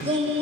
Kung